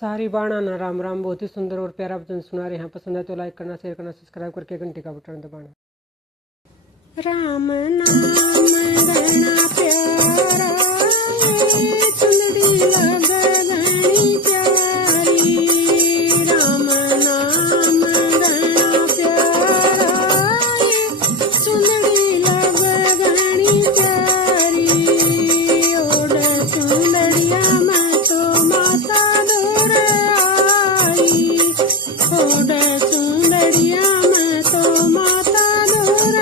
सारी बाणाना राम राम। बहुत ही सुंदर और प्यारा भजन सुना रहे हैं। पसंद है तो लाइक करना, शेयर करना, सब्सक्राइब करके घंटी का बटन दबाना। राम नाम गणा प्यारा चुनरी लग गणी प्यारी। राम नाम गणा प्यारा चुनरी लग गणी प्यारी। ओड सुंदरिया मैं तो माता दूर आई। ओड सुंदरिया मैं तो माता दूर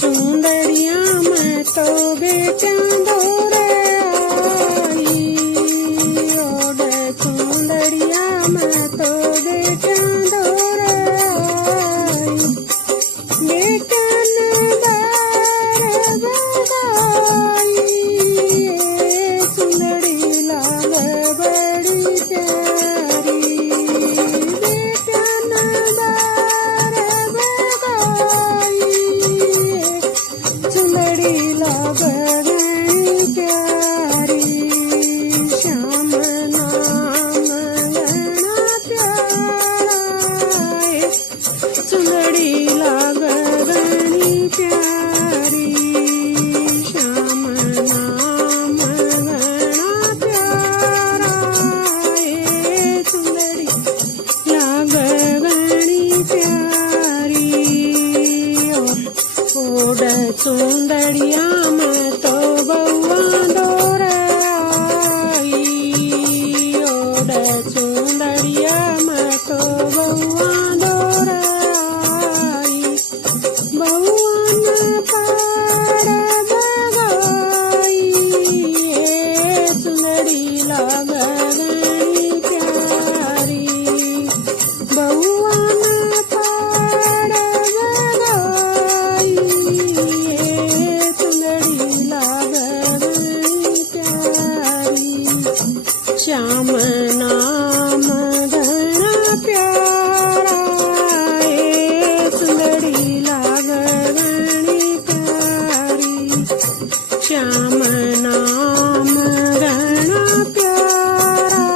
चुंदरिया मैं तो बेटा दूर आई। ओड चुंदरिया मैं तो बेटा दूर आई। बेटा नदार बगाई चुंदरी लाग बड़ी प्यारी। बेटा नदार बगाई चुंदड़ी लाग गणी प्यारी। श्याम नाम गणा प्यारा चुंदड़ी लाग गणी प्यारी। श्याम नाम गणा प्यारा चुंदड़ी लाग गणी प्यारी। ओड चुंदड़िया मैं तो बउआ दूर आई। ओड चुंदड़िया मैं तो बउआ दूर आई। बउआ न पाड़ बगाई चुंदड़ी लाग गणी प्यारी। बउआ न पाड़ बगाई श्याम नाम गणा प्यारा चुंदड़ी लाग गणी प्यारी। श्याम नाम घना प्यारा,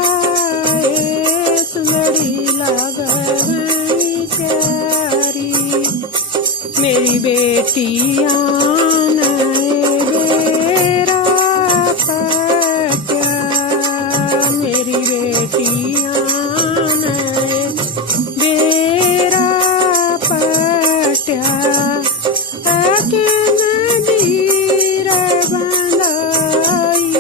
ए सुंदरी लाग घनी प्यारी। मेरी बेटिया बेरा पट्या, मेरी बेटिया बेरा पट्या, आके नदीर बंधाई,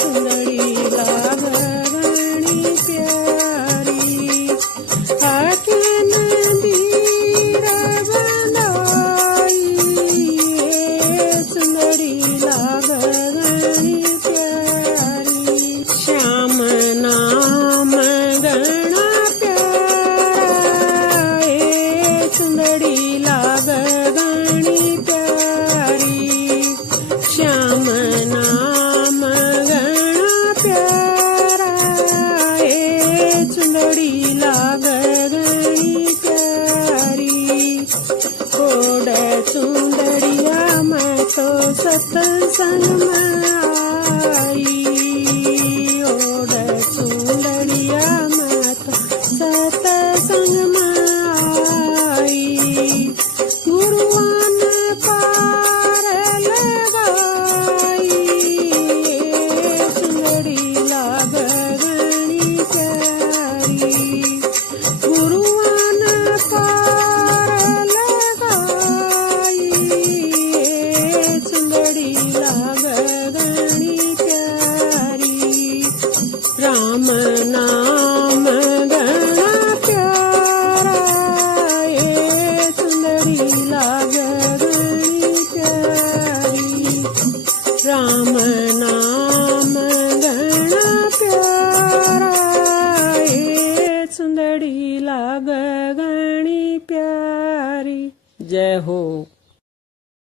सुंदरी लाग घनी प्यारी। आके नदीर बंधाई, सुंदरी लाग घनी प्यारी। श्याम नाम घना प्यारा, ए सुंदरी लाग घनी प्यारी। श्याम नाम घना प्यारा, ए सुंदरी लाग घनी प्यारी। ओड सुंदरिया मैं तो सत्संग में आई, ओड सुंदरिया मैं तो सत्संग में आई। गुरुआन पार लगाई, सुंदरी लाग घनी प्यारी। गुरुआन पार लगाई, सुंदरी लाग घनी प्यारी। राम नाम घना प्यारा, ए सुंदरी लाग घनी प्यारी। राम नाम घना प्यारा, ए सुंदरी लाग घनी प्यारी। जय हो।